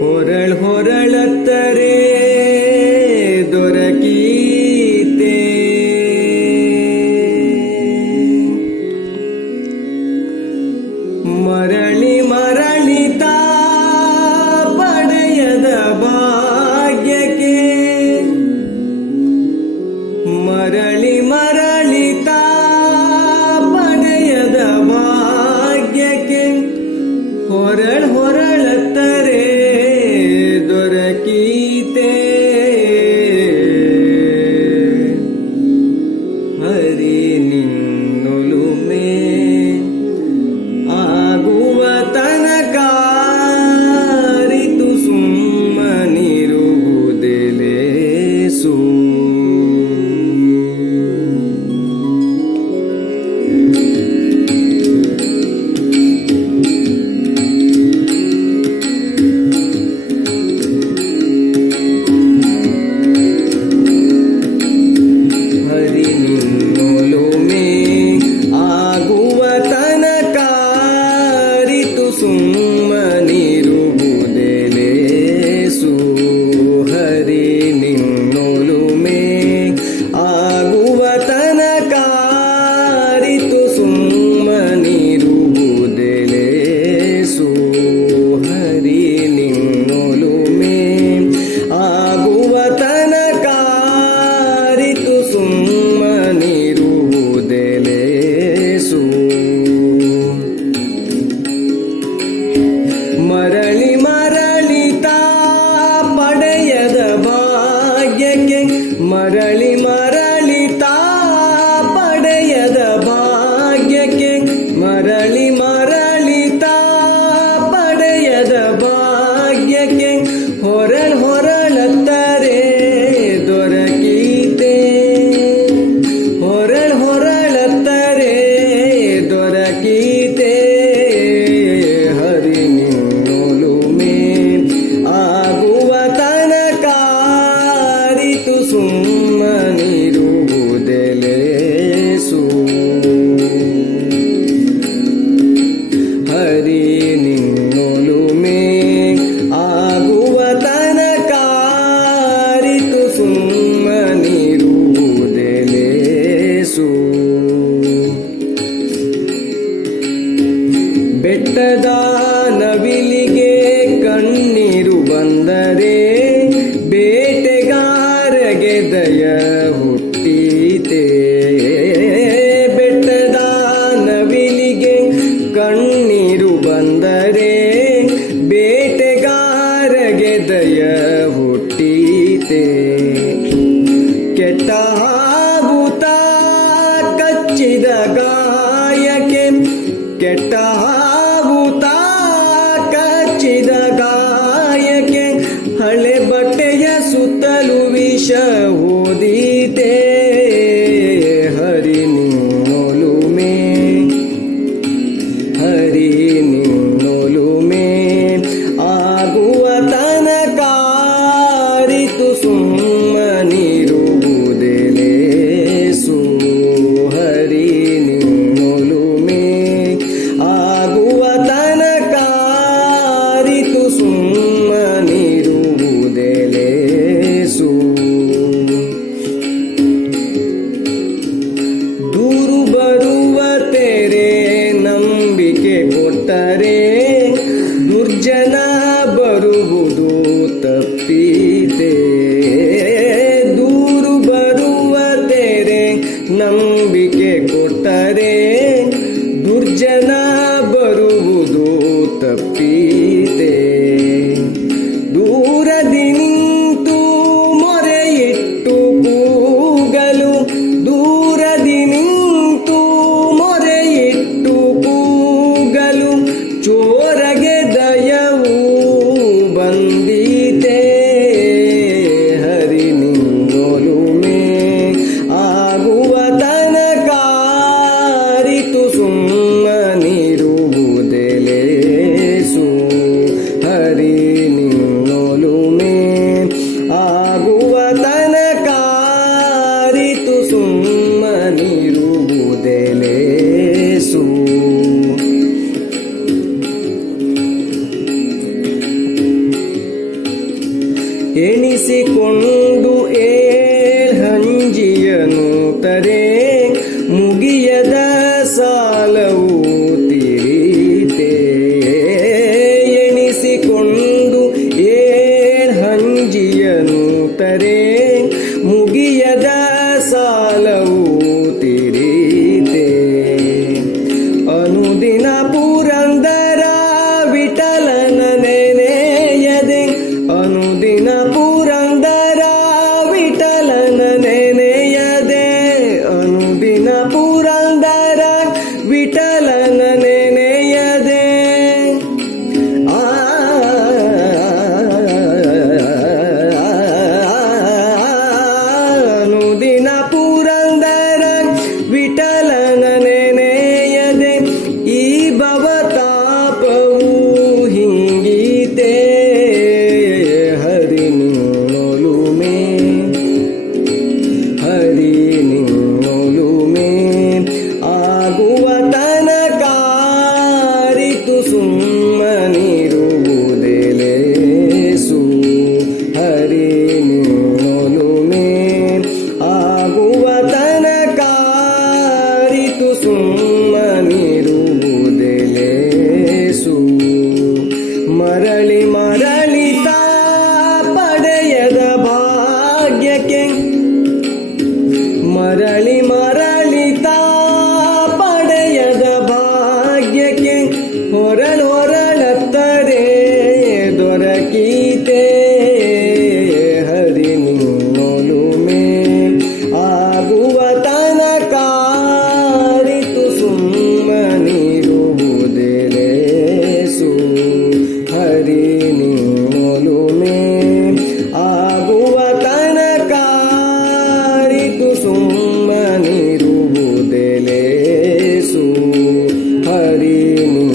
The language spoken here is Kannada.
ಹೊರಳ್ ಹೊರಳತ್ತರೇ দিতে ಬೆಟ್ಟದ ನವಿಲಿಗೆ ಕಣ್ಣೀರು ಬಂದರೆ ಬೇಟೆಗಾರಗೆ ದಯ ಹುಟ್ಟೀತೆ. ಬೆಟ್ಟದ ನವಿಲಿಗೆ ಕಣ್ಣು তার ಬರುವುದು sing crer